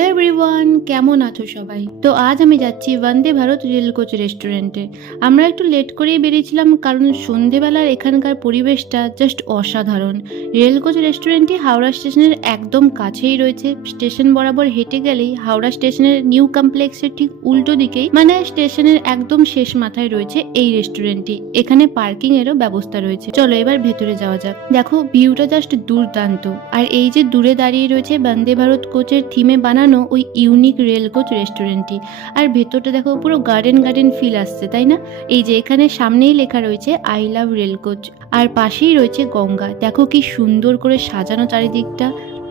Hello everyone, কেমন আছো সবাই? তো আজ আমি যাচ্ছি বন্দে ভারত রেল কোচ রেস্টুরেন্টে। আমরা একটু লেট করেই বেরিয়েছিলাম কারণ সন্ধেবেলার এখানকার পরিবেশটা জাস্ট অসাধারণ। রেল কোচ রেস্টুরেন্টটি হাওড়া স্টেশনের একদম কাছেই রয়েছে। স্টেশন বরাবর হেঁটে গেলেই হাওড়া স্টেশনের নিউ কমপ্লেক্সের ঠিক উল্টো দিকেই, মানে স্টেশনের একদম শেষ মাথায় রয়েছে এই রেস্টুরেন্টটি। এখানে পার্কিং এরও ব্যবস্থা রয়েছে। চলো এবার ভেতরে যাওয়া যাক। দেখো ভিউটা জাস্ট দুর্দান্ত। আর এই যে দূরে দাঁড়িয়ে রয়েছে বন্দে ভারত কোচের থিমে বানানো ওই ইউনিক রেল কোচ রেস্টুরেন্টটি। আর ভেতরটা দেখো পুরো গার্ডেন গার্ডেন ফিল আসছে, তাই না? এই যে এখানে সামনেই লেখা রয়েছে আই লাভ রেল কোচ, আর পাশেই রয়েছে গঙ্গা। দেখো কি সুন্দর করে সাজানো চারিদিকটা,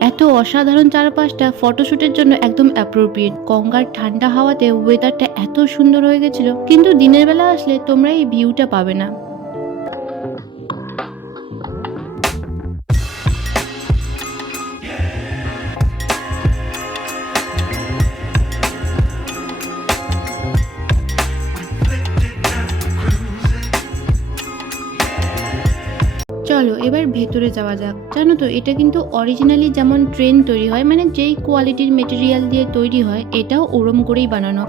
এত অসাধারণ চারপাশটা ফটোশুটের জন্য একদম অ্যাপ্রোপ্রিয়েট। গঙ্গার ঠান্ডা হাওয়াতে ওয়েদারটা এত সুন্দর হয়ে গেছিল, কিন্তু দিনের বেলা আসলে তোমরা এই ভিউটা পাবে না। চলো এবার ভেতরে যাওয়া যাক। জানো তো এটা কিন্তু অরিজিনালি যেমন ট্রেন তৈরি হয়, মানে যেই কোয়ালিটির মেটেরিয়াল দিয়ে তৈরি হয়, এটাও ওরম করেই বানানো।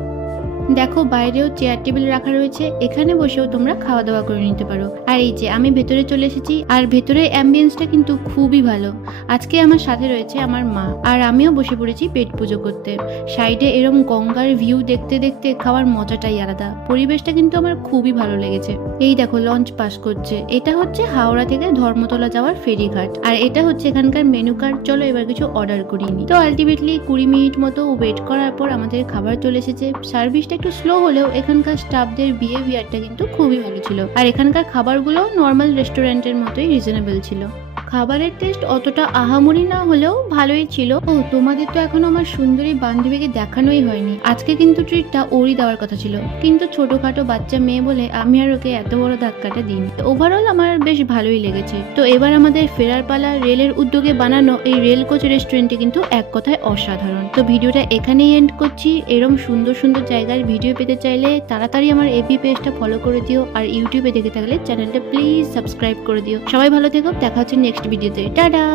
দেখো বাইরেও চেয়ার টেবিল রাখা রয়েছে, এখানে বসেও তোমরা খাওয়া দাওয়া করে নিতে পারো। আর এই যে আমি ভেতরে চলে এসেছি, আর ভেতরে অ্যাম্বিয়েন্সটা কিন্তু খুবই ভালো। আজকে আমার সাথে রয়েছে আমার মা, আর আমিও বসে পড়েছি পেট পুজো করতে। সাইডে এরম গঙ্গার ভিউ দেখতে দেখতে খাওয়ার মজাটাই আলাদা। পরিবেশটা কিন্তু আমার খুবই ভালো লেগেছে। এই দেখো লঞ্চ পাস করছে, এটা হচ্ছে হাওড়া থেকে ধর্মতলা যাওয়ার ফেরিঘাট, আর এটা হচ্ছে এখানকার মেনু কার্ড। চলো এবার কিছু অর্ডার করিনি। তো আলটিমেটলি 20 মিনিট মতো ওয়েট করার পর আমাদের খাবার চলে এসেছে। সার্ভিসটা একটু স্লো হলেও এখানকার স্টাফদের বিহেভিয়ারটা কিন্তু খুবই ভালো ছিল। আর এখানকার খাবারগুলো নর্মাল রেস্টুরেন্টের মতোই রিজনেবল ছিল। খাবারের টেস্ট অতটা আহামরি না হলেও ভালোই ছিল। ও তোমাদের তো এখনো আমার সুন্দরী বান্ধবীকে দেখানোই হয়নি। আজকে কিন্তু ট্রিটটা ওরই দেওয়ার কথা ছিল, কিন্তু ছোটখাটো বাচ্চা মেয়ে বলে আমি আর ওকে এত বড় ধাক্কাটা দিইনি। ওভারঅল আমার বেশ ভালোই লেগেছে। তো এবার আমাদের ফেরার পালা। রেলের উদ্যোগে বানানো এই রেল কোচ রেস্টুরেন্টে কিন্তু এক কথায় অসাধারণ। তো ভিডিওটা এখানেই এন্ড করছি। এরকম সুন্দর সুন্দর জায়গার ভিডিও পেতে চাইলে তাড়াতাড়ি আমার এপি পেজটা ফলো করে দিও, আর ইউটিউবে দেখে থাকলে চ্যানেলটা প্লিজ সাবস্ক্রাইব করে দিও। সবাই ভালো থেকো, দেখা হচ্ছে নেক্সট ভিডিওতে। টাটা।